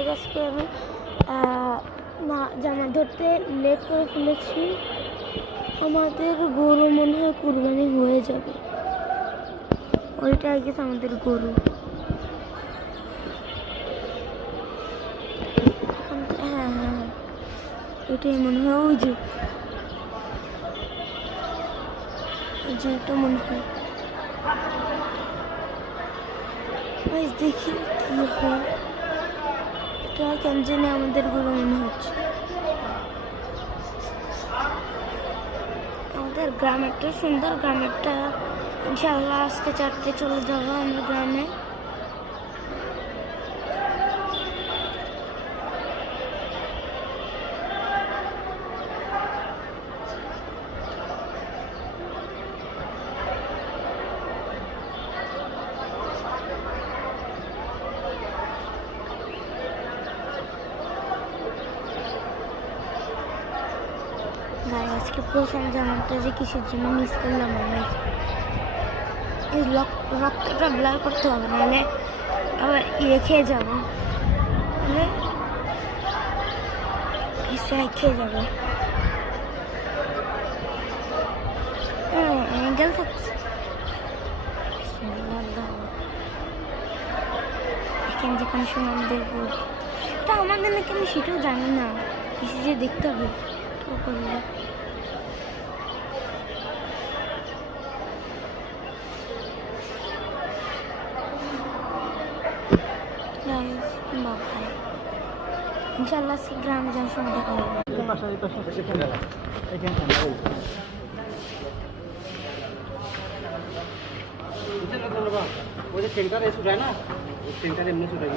Guys আজকে আমি জামা ধরতে লেট করে ফেলেছি। আমাদের গরু মনে হয় কুরবানি হয়ে যাবে, ওইটাই গেছে আমাদের গরু। হ্যাঁ হ্যাঁ হ্যাঁ, এটাই মনে হয়। ওই যে এটা মনে হয়। দেখি কি হয়। এটা কেন জানি আমাদের গরু মনে হচ্ছে। আমাদের গ্রামেরটা সুন্দর, গ্রামেরটা ইনশাআল্লাহ আজকে 4টে চলে যাবো আমরা গ্রামে। আজকে প্রথম জামাটা যে কিসের জন্য মিস করলাম আমি। এই রক্তটা ব্লার করতে হবে, নাহলে আবার খেয়ে যাবো, মানে খেয়ে যাবে। অ্যাঙ্গেল থাকছে। দেখেন যেখানে সময় আমাদের এটা আমাদের নাকি আমি সেটাও জানি না, কিছু যে দেখতে হবে তো করলে। ইনশাআল্লাহ গ্রামে যাওয়ার সময় দেখা হবে। वो जो सेंटर है सुधार ना, सेंटर एमने सुधार